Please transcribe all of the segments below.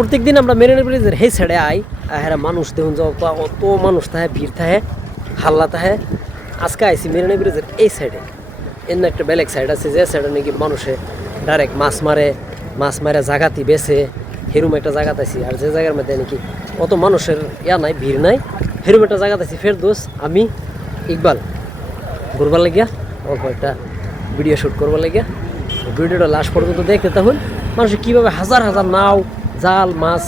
প্রত্যেকদিন আমরা মেরিনা ব্রিজের সেই সাইডে আই হ্যাঁ মানুষ দেখুন যাও অত মানুষ থাকে ভিড় থাকে হাল্লা থাকে আজকে আইসি মেরিনা ব্রিজের এই সাইডে এমনি একটা বেলেগ সাইড আছে যে সাইডে নাকি মানুষে ডাইরেক্ট মাছ মারে জাগাতি বেছে হেরুম একটা জায়গাত আছি আর যে জায়গার মধ্যে নাকি অত মানুষের নাই ভিড় নাই হেরুম একটা জায়গাত আছি ফের দোষ আমি ইকবাল ঘুরবার লাগিয়া অল্প একটা ভিডিও শ্যুট করবার লাগিয়া ভিডিওটা লাস্ট পর্যন্ত দেখতে তখন মানুষ কীভাবে হাজার হাজার নাও জাল মাছ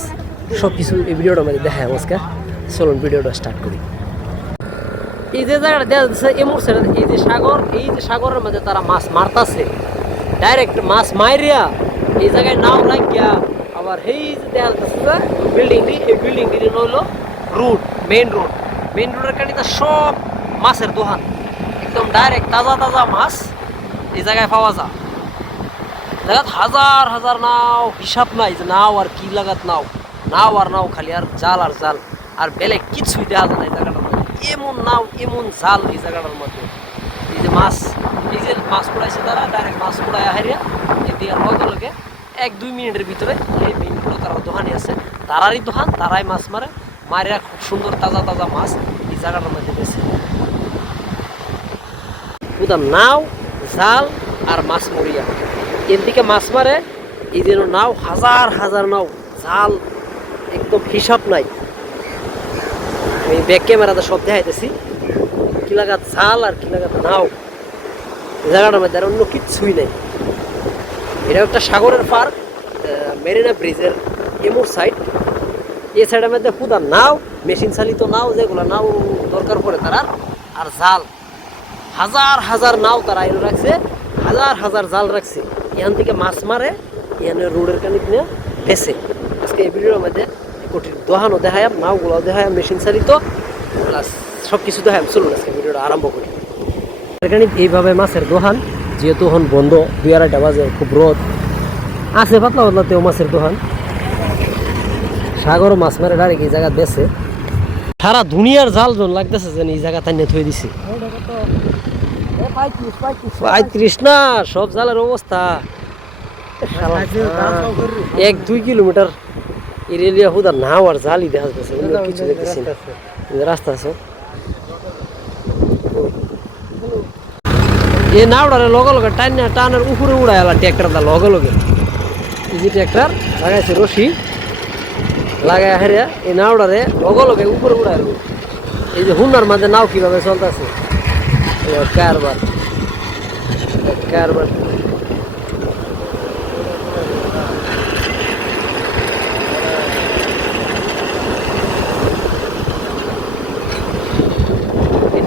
সব কিছু এই ভিডিওটার মধ্যে দেখায় আজকে চলুন ভিডিওটা স্টার্ট করি। এই যে জায়গাটা দেখা যাচ্ছে এমন এই যে সাগরের মধ্যে তারা মাছ মারতাছে ডাইরেক্ট মাছ মাইরিয়া এই জায়গায় নাও লাগিয়া আবার এই যে দেখা যাচ্ছে বিল্ডিংটি এই বিল্ডিংটি হলো মেইন রোডের কানিতে সব মাছের দোকান একদম ডাইরেক্ট তাজা মাছ এই জায়গায় পাওয়া যায়। জায়গাত হাজার হাজার নাও হিসাব নাই যে নাও আর কি লাগাত নাও আর নাও খালি আর জাল আর বেলেগ কিছুই দেখা যায় না এই জায়গাটার মধ্যে এমন নাও এমন জাল এই জায়গাটার মধ্যে এই যে মাছ কুড়াইছে তারা ডাইরেক্ট মাছ কুড়াই হারিয়া এদিকে লগে 1-2 মিনিটের ভিতরে এই মেইনগুলো তারা দোকানে আছে তারারই দোকান তারাই মাছ মারিয়া খুব সুন্দর তাজা মাছ এই জায়গাটার মধ্যে বেছে বুঝলাম নাও জাল আর মাছ মরিয়া এর দিকে মাছ মারে এই যেন নাও হাজার নাও জাল একদম হিসাব নাই আমি ব্যাক ক্যামেরাতে সব দেখাইতেছি কি লাগাত জাল আর কি লাগাত নাও জায়গাটার মধ্যে আর অন্য কিচ্ছুই নেই। এটা একটা সাগরের পার মেরিনা ব্রিজের এমুর সাইড এই সাইডের মধ্যে পুদা নাও মেশিন চালিত নাও যেগুলো নাও দরকার পড়ে তারা আর জাল হাজার নাও তারা এনে রাখছে হাজার জাল রাখছে এখান থেকে মাছ মারে এখানে রোডের কানে নিয়ে বেছে আজকে এই ভিডিওর মধ্যে কোটির দোহানও দেখায় নাওগুলো দেখায় মেশিন চালিত প্লাস সব কিছু দেখায় চলুন আজকে ভিডিওটা আরম্ভ করি। এখানে এইভাবে মাছের দোকান যেহেতু এখন বন্ধ 2-2:30 বাজে খুব রোদ আছে পাতলাতেও মাছের দোকান সাগরও মাছ মারে ডাইরেক্ট এই জায়গা বেছে সারা দুনিয়ার জাল জন লাগতেছে যেন এই জায়গা তাই থই দিছে 35 না সব জালের অবস্থা 1-2 কিলোমিটার এরিয়া হুদা নাও আর জালই দেখা যাচ্ছে কিছু দেখতেছি রাস্তা আছে এই নাওটারে লগে টানের উপরে উড়ায় আলা ট্র্যাক্টরটা লগে এই যে ট্র্যাক্টর লাগাইছে রশি লাগাই হারিয়া এই নাওটারে লগে উপরে উড়ায় এই যে হুনার মাঝে নাও কিভাবে চলতেছে কারবার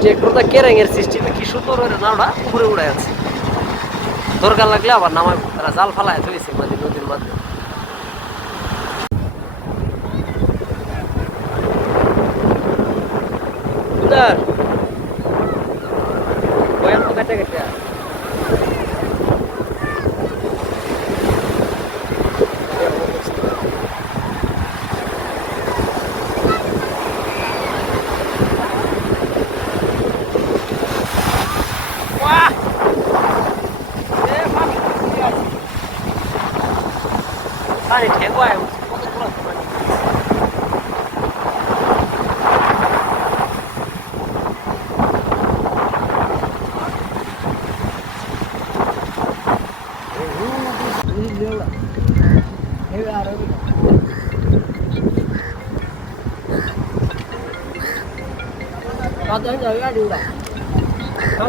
ট্র্যাক্টরটা কেরাঙের সিস্টেমে কি সুন্দর নাওটা উপরে উড়ে আছে দরকার লাগলে আবার নামায় তারা জাল ফালায় চলেছে নদীর মধ্যে কেটে পানি ঠেকুয়া Có tới giờ ra điều này. Có